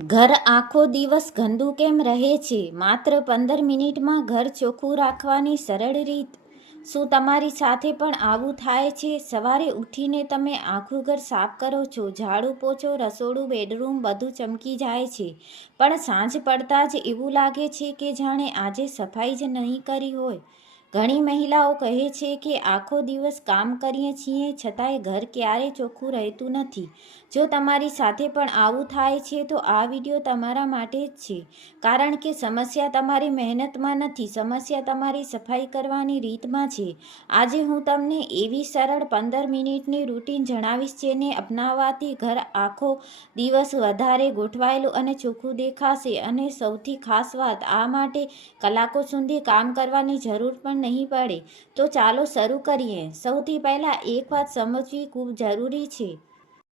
ઘર આખો દિવસ ગંદુ કેમ રહે છે? માત્ર 15 મિનિટમાં ઘર ચોખ્ખું રાખવાની સરળ રીત. શું તમારી સાથે પણ આવું થાય છે? સવારે ઉઠીને તમે આખું ઘર સાફ કરો છો, ઝાડુ પોછો, રસોડું, બેડરૂમ બધું ચમકી જાય છે. પણ સાંજ પડતા જ એવું લાગે છે કે જાણે આજે સફાઈ જ નહીં કરી હોય. ઘણી મહિલાઓ કહે છે કે આખો દિવસ કામ કરીએ છીએ છતાંય ઘર ક્યારેય ચોખ્ખું રહેતું નથી. જો તમારી સાથે પણ આવું થાય છે તો આ વિડીયો તમારા માટે જ છે. કારણ કે સમસ્યા તમારી મહેનતમાં નથી, સમસ્યા તમારી સફાઈ કરવાની રીતમાં છે. આજે હું તમને એવી સરળ 15 મિનિટની રૂટીન જણાવીશ જેને અપનાવવાથી ઘર આખો દિવસ વધારે ગોઠવાયેલું અને ચોખ્ખું દેખાશે. અને સૌથી ખાસ વાત, આ માટે કલાકો સુધી કામ કરવાની જરૂર પણ નહીં પડે. તો ચાલો શરૂ કરીએ. સૌથી પહેલાં એક વાત સમજવી ખૂબ જરૂરી છે.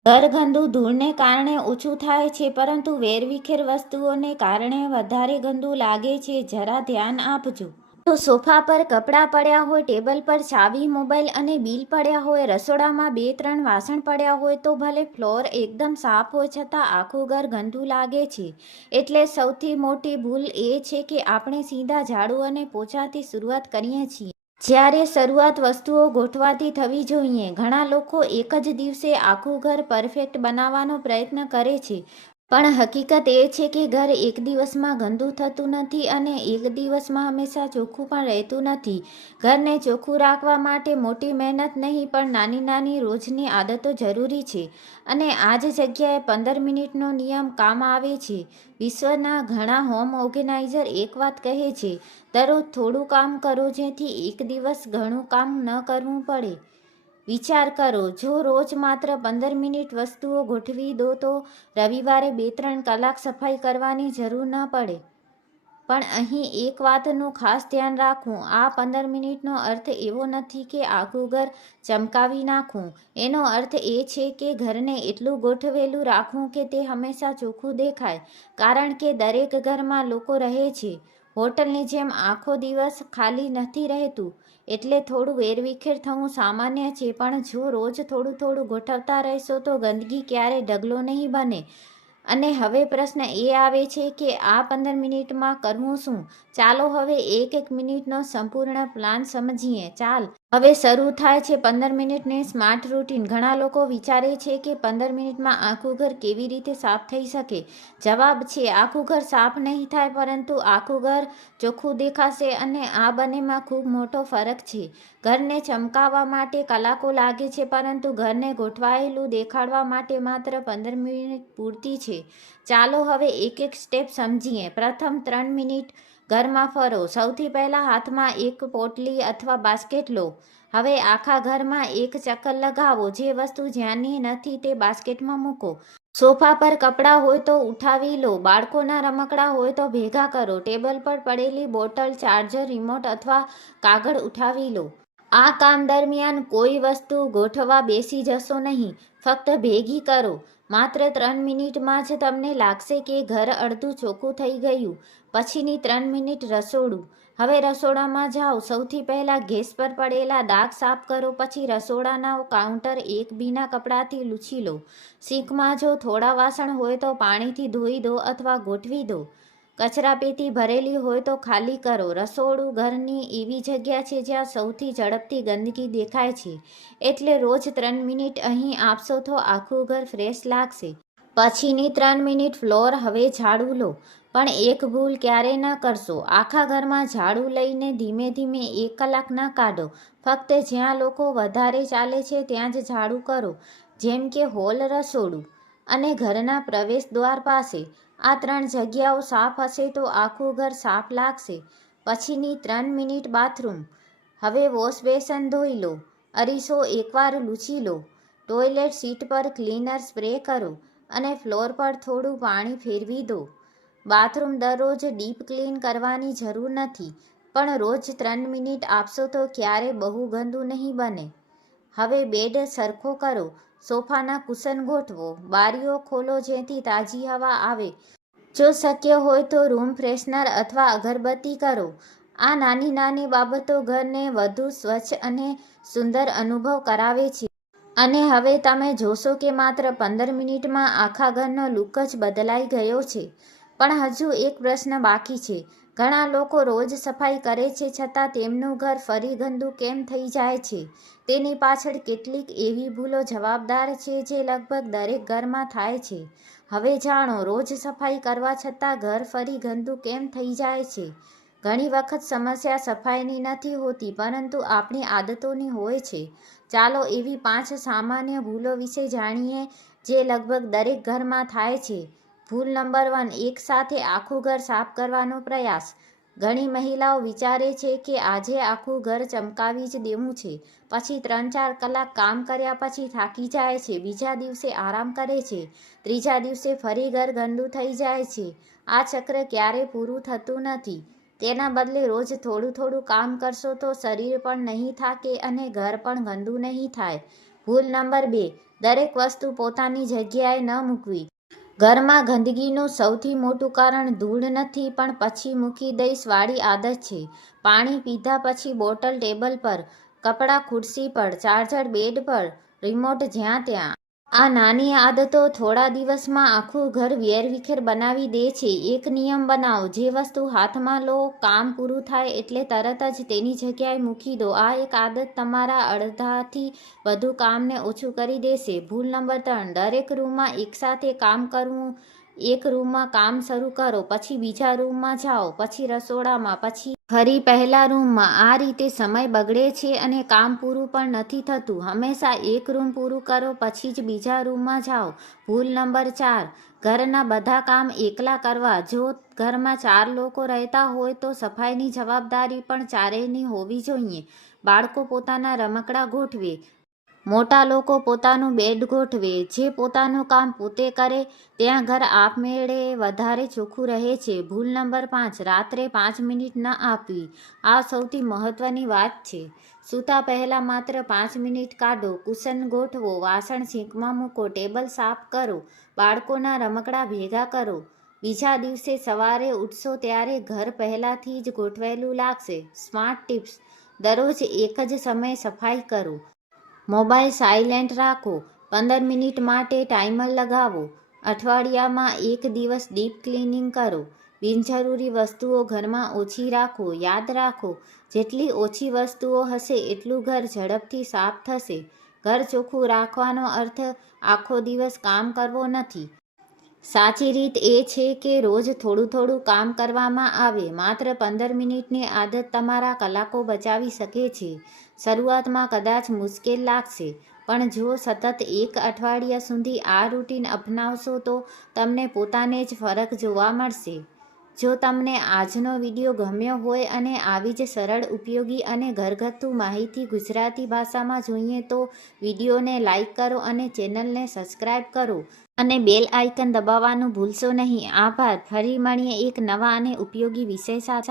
ઘર ગંદુ ધૂળને કારણે ઓછું થાય છે, પરંતુ વેરવિખેર વસ્તુઓને કારણે વધારે ગંદુ લાગે છે. જરા ધ્યાન આપજો. તો સોફા પર કપડાં પડ્યા હોય, ટેબલ પર ચાવી, મોબાઈલ અને બિલ પડ્યા હોય, રસોડામાં 2-3 વાસણ પડ્યા હોય, તો ભલે ફ્લોર એકદમ સાફ હોય છતાં આખું ઘર ગંદુ લાગે છે. એટલે સૌથી મોટી ભૂલ એ છે કે આપણે સીધા ઝાડુ અને પોછાથી શરૂઆત કરીએ છીએ. જ્યારે શરૂઆત વસ્તુઓ ગોઠવાથી થવી જોઈએ. ઘણા લોકો એક જ દિવસે આખું ઘર પરફેક્ટ બનાવવાનો પ્રયત્ન કરે છે, પણ હકીકત એ છે કે ઘર એક દિવસમાં ગંદુ થતું નથી અને એક દિવસમાં હંમેશા ચોખ્ખું પણ રહેતું નથી. ઘરને ચોખ્ખું રાખવા માટે મોટી મહેનત નહીં, પણ નાની નાની રોજની આદતો જરૂરી છે. અને આ જ જગ્યાએ 15 મિનિટનો નિયમ કામ આવે છે. વિશ્વના ઘણા હોમ ઓર્ગેનાઇઝર એક વાત કહે છે: દરરોજ થોડું કામ કરો જેથી એક દિવસ ઘણું કામ ન કરવું પડે. વિચાર કરો, જો રોજ માત્ર 15 મિનિટ વસ્તુઓ ગોઠવી દો તો રવિવારે 2-3 કલાક સફાઈ કરવાની જરૂર ન પડે. પણ અહીં એક વાતનું ખાસ ધ્યાન રાખવું. આ 15 મિનિટનો અર્થ એવો નથી કે આખું ઘર ચમકાવી નાખવું. એનો અર્થ એ છે કે ઘરને એટલું ગોઠવેલું રાખવું કે તે હંમેશા ચોખ્ખું દેખાય. કારણ કે દરેક ઘરમાં લોકો રહે છે. હોટલની જેમ આખો દિવસ ખાલી નથી રહેતું. એટલે થોડું વેરવિખેર થવું સામાન્ય છે, પણ જો રોજ થોડું થોડું ગોઠવતા રહેશો તો ગંદકી ક્યારેય ઢગલો નહીં બને. અને હવે પ્રશ્ન એ આવે છે કે આ 15 મિનિટમાં કરવું શું? ચાલો હવે એક મિનિટનો સંપૂર્ણ પ્લાન સમજીએ. હવે શરૂ થાય છે 15 મિનિટની સ્માર્ટ રૂટીન. ઘણા લોકો વિચારે છે કે 15 મિનિટમાં આખું ઘર કેવી રીતે સાફ થઈ શકે. જવાબ છે: આખું ઘર સાફ નહીં થાય, પરંતુ આખું ઘર ચોખ્ખું દેખાશે. અને આ બંનેમાં ખૂબ મોટો ફરક છે. ઘરને ચમકાવવા માટે કલાકો લાગે છે, પરંતુ ઘરને ગોઠવાયેલું દેખાડવા માટે માત્ર 15 મિનિટ પૂરતી છે. ચાલો હવે એક સ્ટેપ સમજીએ. પ્રથમ 3 મિનિટ ઘરમાં ફરો. સૌથી પહેલાં હાથમાં એક પોટલી અથવા બાસ્કેટ લો. હવે આખા ઘરમાં એક ચક્કર લગાવો. જે વસ્તુ જ્યાંની નથી તે બાસ્કેટમાં મૂકો. સોફા પર કપડાં હોય તો ઉઠાવી લો. બાળકોના રમકડા હોય તો ભેગા કરો. ટેબલ પર પડેલી બોટલ, ચાર્જર, રિમોટ અથવા કાગળ ઉઠાવી લો. આ કામ દરમિયાન કોઈ વસ્તુ ગોઠવવા બેસી જશો નહીં, ફક્ત ભેગી કરો. માત્ર 3 મિનિટમાં જ તમને લાગશે કે ઘર અડધું ચોખ્ખું થઈ ગયું. પછીની 3 મિનિટ રસોડું. હવે રસોડામાં જાઓ. સૌથી પહેલાં ગેસ પર પડેલા દાગ સાફ કરો. પછી રસોડાના કાઉન્ટર એક ભીના કપડાથી લૂછી લો. સિંકમાં જો થોડા વાસણ હોય તો પાણીથી ધોઈ દો અથવા ગોઠવી દો. કચરાપેટી ભરેલી હોય તો ખાલી કરો. રસોડું ઘરની એવી જગ્યા છે જ્યાં સૌથી ઝડપથી ગંદકી દેખાય છે. એટલે રોજ 3 મિનિટ અહીં આપશો તો આખું ઘર ફ્રેશ લાગશે. પછીની 3 મિનિટ ફ્લોર. હવે ઝાડુ લો. પણ એક ભૂલ ક્યારેય ન કરશો. આખા ઘરમાં ઝાડુ લઈને ધીમે ધીમે 1 કલાક ન કાઢો. ફક્ત જ્યાં લોકો વધારે ચાલે છે ત્યાં જ ઝાડુ કરો. જેમ કે હોલ, રસોડું અને ઘરના પ્રવેશ દ્વાર પાસે. આ 3 જગ્યાઓ સાફ હશે તો આખું ઘર સાફ લાગશે. પછીની 3 મિનિટ બાથરૂમ. હવે વોશ બેસન ધોઈ લો. અરીસો એકવાર લૂછી લો. ટોયલેટ સીટ પર ક્લીનર સ્પ્રે કરો અને ફ્લોર પર થોડું પાણી ફેરવી દો. બાથરૂમ દરરોજ ડીપ ક્લીન કરવાની જરૂર નથી, પણ રોજ 3 મિનિટ આપશો તો ક્યારેય બહુ ગંદુ નહીં બને. હવે બેડ સરખો કરો. સોફાના કુશન ગોઠવો. બારીઓ ખોલો જેથી તાજી હવા આવે. જો શક્ય હોય તો રૂમ ફ્રેશનર અથવા અગરબત્તી કરો. આ નાની નાની બાબતો ઘરને વધુ સ્વચ્છ અને સુંદર અનુભવ કરાવે છે. અને હવે તમે જોશો કે માત્ર 15 મિનિટમાં આખા ઘરનો લુક જ બદલાઈ ગયો છે. પણ હજુ એક પ્રશ્ન બાકી છે. ઘણા લોકો રોજ સફાઈ કરે છે છતાં તેમનું ઘર ફરી ગંદુ કેમ થઈ જાય છે? તેની પાછળ કેટલીક એવી ભૂલો જવાબદાર છે જે લગભગ દરેક ઘરમાં થાય છે. હવે જાણો, રોજ સફાઈ કરવા છતાં ઘર ફરી ગંદુ કેમ થઈ જાય છે. ઘણી વખત સમસ્યા સફાઈની નથી હોતી પરંતુ આપણી આદતોની હોય છે. ચાલો એવી 5 સામાન્ય ભૂલો વિશે જાણીએ જે લગભગ દરેક ઘરમાં થાય છે. ભૂલ નંબર 1, એકસાથે આખું ઘર સાફ કરવાનો પ્રયાસ. ઘણી મહિલાઓ વિચારે છે કે આજે આખું ઘર ચમકાવી જ દેવું છે. પછી 3-4 કલાક કામ કર્યા પછી થાકી જાય છે. બીજા દિવસે આરામ કરે છે. ત્રીજા દિવસે ફરી ઘર ગંદુ થઈ જાય છે. આ ચક્ર ક્યારેય પૂરું થતું નથી. તેના બદલે રોજ થોડું થોડું કામ કરશો તો શરીર પણ નહીં થાકે અને ઘર પણ ગંદુ નહીં થાય. ભૂલ નંબર 2, દરેક વસ્તુ પોતાની જગ્યાએ ન મૂકવી. ઘરમાં ગંદકીનું સૌથી મોટું કારણ ધૂળ નથી પણ પછી મૂકી દઈશ વાળી આદત છે. પાણી પીધા પછી બોટલ ટેબલ પર, કપડાં ખુરશી પર, ચાર્જર બેડ પર, રિમોટ જ્યાં ત્યાં. આ નાની આદતો થોડા દિવસમાં આખું ઘર વેરવિખેર બનાવી દે છે. એક નિયમ બનાવો, જે વસ્તુ હાથમાં લો, કામ પૂરું થાય એટલે તરત જ તેની જગ્યાએ મૂકી દો. આ એક આદત તમારા અડધાથી વધુ કામને ઓછું કરી દેશે. ભૂલ નંબર 3, દરેક રૂમમાં એકસાથે કામ કરવું. એક રૂમમાં કામ શરૂ કરો, પછી બીજા રૂમમાં જાઓ, પછી રસોડામાં, પછી ફરી પહેલા રૂમમાં. આ રીતે સમય બગડે છે અને કામ પૂરું પણ નથી થતું. હંમેશા એક રૂમ પૂરું કરો પછી જ બીજા રૂમમાં જાઓ. ભૂલ નંબર 4, ઘરના બધા કામ એકલા કરવા. જો ઘરમાં 4 લોકો રહેતા હોય તો સફાઈની જવાબદારી પણ ચારેયની હોવી જોઈએ. બાળકો પોતાના રમકડાં ગોઠવે, મોટા લોકો પોતાનું બેડ ગોઠવે. જે પોતાનું કામ પોતે કરે ત્યાં ઘર આપમેળે વધારે ચોખ્ખું રહે છે. ભૂલ નંબર 5, રાત્રે 5 મિનિટ ન આપવી. આ સૌથી મહત્વની વાત છે. સૂતા પહેલાં માત્ર 5 મિનિટ કાઢો. કુશન ગોઠવો, વાસણ સિંકમાં મૂકો, ટેબલ સાફ કરો, બાળકોના રમકડાં ભેગા કરો. બીજા દિવસે સવારે ઉઠશો ત્યારે ઘર પહેલાંથી જ ગોઠવાયેલું લાગશે. સ્માર્ટ ટિપ્સ: દરરોજ એક જ સમયે સફાઈ કરો. મોબાઈલ સાયલેન્ટ રાખો. 15 મિનિટ માટે ટાઈમર લગાવો. અઠવાડિયામાં એક દિવસ ડીપ ક્લિનિંગ કરો. બિનજરૂરી વસ્તુઓ ઘરમાં ઓછી રાખો. યાદ રાખો, જેટલી ઓછી વસ્તુઓ હશે એટલું ઘર ઝડપથી સાફ થશે. ઘર ચોખ્ખું રાખવાનો અર્થ આખો દિવસ કામ કરવો નથી. સાચી રીત એ છે કે રોજ થોડું થોડું કામ કરવામાં આવે. માત્ર 15 મિનિટની આદત તમારા કલાકો બચાવી શકે છે. શરૂઆતમાં કદાચ મુશ્કેલ લાગશે, પણ જો સતત 1 અઠવાડિયા સુધી આ રૂટીન અપનાવશો તો તમને પોતાને જ ફરક જોવા મળશે. જો તમને આજનો વિડીયો ગમ્યો હોય અને આવી જ સરળ, ઉપયોગી અને ઘરગથ્થુ માહિતી ગુજરાતી ભાષામાં જોઈએ તો વિડીયોને લાઈક કરો અને ચેનલને સબસ્ક્રાઈબ કરો અને બેલ આઇકન દબાવવાનું ભૂલશો નહીં. આભાર. ફરી મળીએ એક નવા અને ઉપયોગી વિષય સાથે.